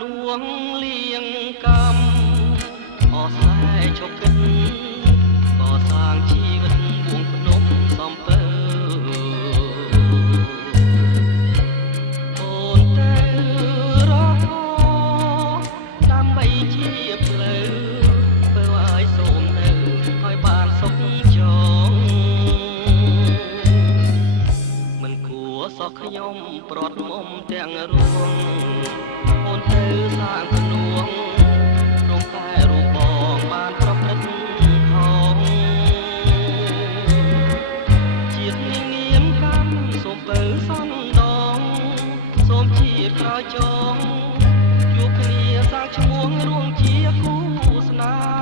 នួងលៀងកម្មអស្ចារ្យជប់គិតកសាងជីវិតវងភ្នំសំពើអូនទៅរកដើម្បីជាផ្លូវធ្វើឲ្យសូមនៅឲ្យបានសុខចងមិនគួរសោះខ្ញុំព្រាត់មុំទាំងរួងអូនទៅសាងភ្នួងរំតែរូបបងបានប្រព្រឹត្តខំជាតិនាងនាមកម្មសូមបើសំដងសូមជាតិក្រោយចងជួបគ្នាសាងឈ្មោះរួមជាគូស្នេហ៍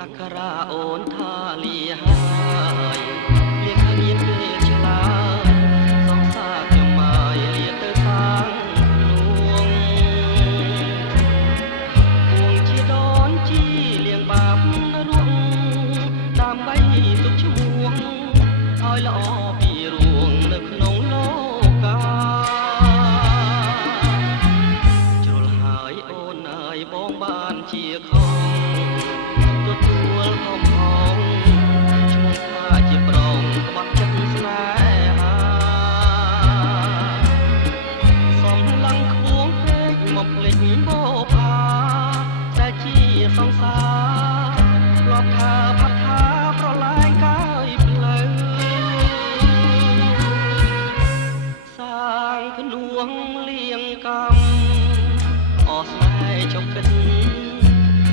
អក្ខរាអូនថាលាហើយលៀងគ្មានពេលឆ្លើយសងសារខ្ញុំមកលាទៅសាងនួងពួងជាដនជីលៀងបាបរួងដើម្បីទុកឈ្មោះឲ្យល្អពីរួងនៅក្នុងលោកកាជ្រុលហើយអូនអើយបងបានជាខំទទួលខំហងឈ្មោះថាជាប្រងក្បត់ចិត្តស្នេហាសំឡឹងខ្ពងពេកមកភ្លេចបោផាតែជាសង្សារធ្លាប់ថាផាត់ថាប្រឡាយកាយផ្លូវសាងភ្នួងលៀងកម្មអស្ចារ្យចុកគិត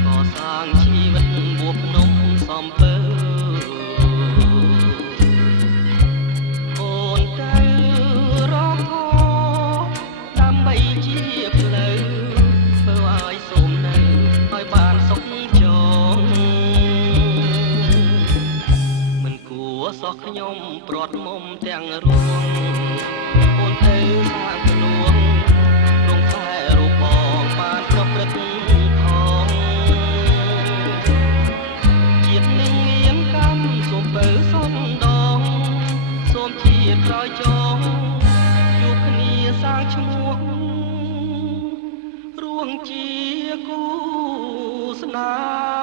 កសាងជីវិតបួភ្នំសំពើអូនទៅរកដើម្បីជាផ្លូវធ្វើឲ្យសូមនៅឲ្យបានសុខចងមិនគួរសោះខ្ញុំព្រាត់មុំទាំងរួងអូនទៅសាងភ្នួងរងខ្សែរូបបងបានប្រព្រឹត្តសូមបើសំដងសូមជាតិក្រោយចងជួបគ្នាសាងឈ្មោះរួងជាគូស្នេហ៍